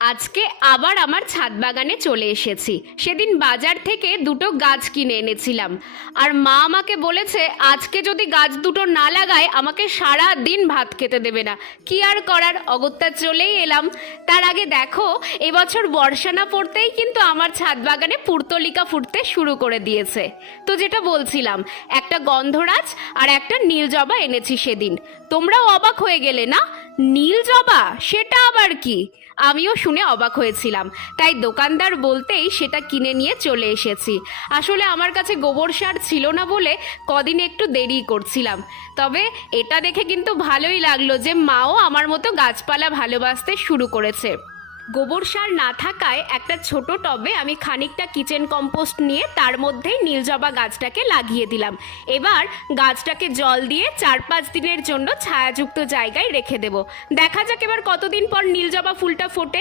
আজকে আবার আমার ছাদ বাগানে চলে এসেছি। সেদিন বাজার থেকে দুটো গাছ কিনে এনেছিলাম, আর মা আমাকে বলেছে আজকে যদি গাছ দুটো না লাগায় আমাকে সারা দিন ভাত খেতে দেবে না। কি আর করার, অগত্যা চলেই এলাম। তার আগে দেখো, এবছর বর্ষা না পড়তেই কিন্তু আমার ছাদ বাগানে পুর্তলিকা ফুটতে শুরু করে দিয়েছে। তো যেটা বলছিলাম, একটা গন্ধরাজ আর একটা নীল জবা এনেছি সেদিন। তোমরাও অবাক হয়ে গেলে না? নীল জবা সেটা আবার কি? আমিও শুনে অবাক হয়েছিলাম, তাই দোকানদার বলতেই সেটা কিনে নিয়ে চলে এসেছি। আসলে আমার কাছে গোবর সার ছিল না বলে কদিন একটু দেরি করছিলাম। তবে এটা দেখে কিন্তু ভালোই লাগলো যে মাও আমার মতো গাছপালা ভালোবাসতে শুরু করেছে। গোবর সার না থাকায় একটা ছোট টবে আমি খানিকটা কিচেন কম্পোস্ট নিয়ে তার মধ্যেই নীলজবা গাছটাকে লাগিয়ে দিলাম। এবার গাছটাকে জল দিয়ে 4-5 দিনের জন্য ছায়াযুক্ত জায়গায় রেখে দেব। দেখা যাক এবার কতদিন পর নীলজবা ফুলটা ফোটে।